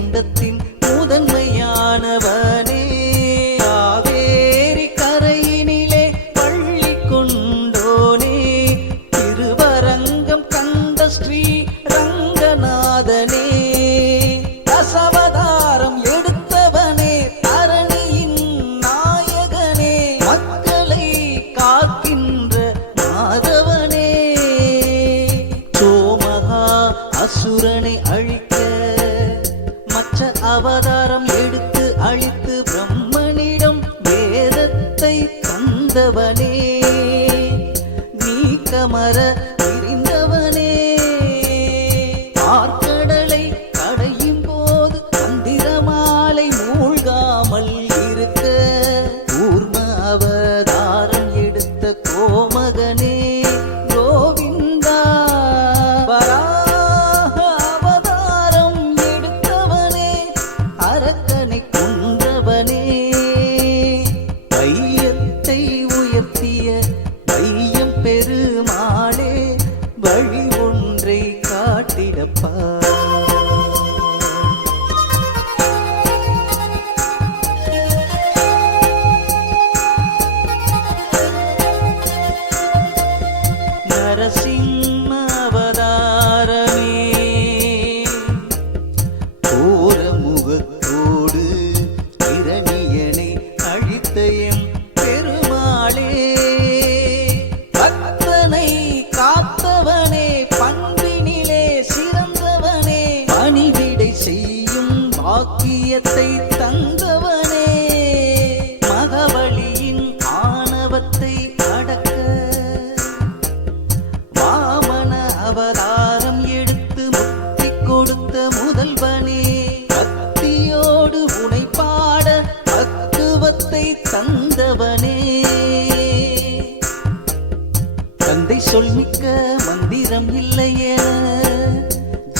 வைகுண்டத்தின் முதன்மையானவனே. காவேரி கரையினிலே பள்ளி கொண்டோனே. திருவரங்கம் கண்ட ஸ்ரீ ரங்க கமர விரிந்தவனே ஆர்கடலை கடையும் போது மந்திரமாலை மூழ்காமல் இருக்க. கூர்ம அவதாரம் எடுத்த கோ சொல்மிக்க மந்திரம் இல்லையே.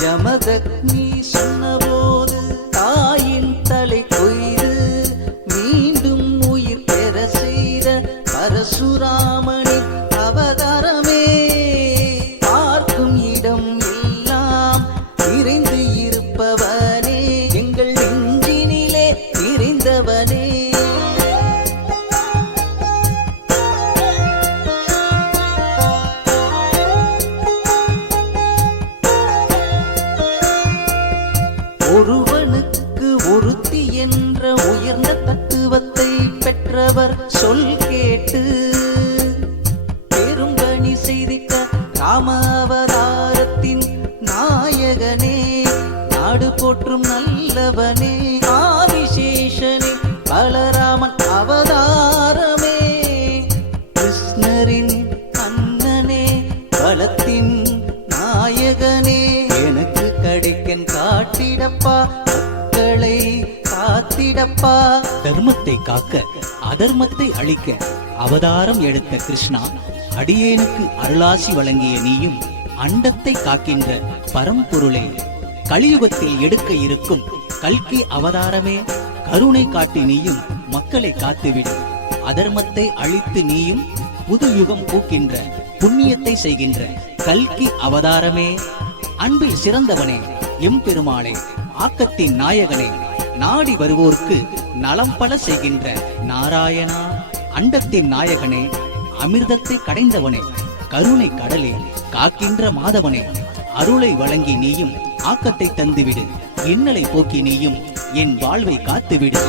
ஜமதக்னி சொன்னபோது தாயின் தலை கொய்து மீண்டும் உயிர் பெற செய்த பரசுரா போற்றும் நல்லவனே ஆதிசேஷனே பலராமன் அவதாரமே. கிருஷ்ணரின் அண்ணனே பலத்தின் நாயகனே எனக்கு கிடைக்கன் காட்டிடப்பா மக்களை காத்திடப்பா. தர்மத்தை காக்க அதர்மத்தை அழிக்க அவதாரம் எடுத்த கிருஷ்ணா அடியேனுக்கு அருளாசி வழங்கிய நீயும் அண்டத்தை காக்கின்ற பரம்பொருளே. கலியுகத்தில் எடுக்க இருக்கும் கல்கி அவதாரமே கருணை காட்டி நீயும் மக்களை காத்துவிடு. அதர்மத்தை அழித்து நீயும் புது யுகம் பூக்கின்ற புண்ணியத்தை செய்கின்ற கல்கி அவதாரமே. அன்பில் சிறந்தவனே எம்பெருமாளே ஆக்கத்தின் நாயகனே நாடி வருவோர்க்கு நலம் பல செய்கின்ற நாராயணா அண்டத்தின் நாயகனே அமிர்தத்தை கடைந்தவனே கருணை கடலே காக்கின்ற மாதவனே அருளை வழங்கி நீயும் ஆக்கத்தை தந்துவிடு. இன்னலை போக்கி நீயும் என் வாழ்வை காத்துவிடு.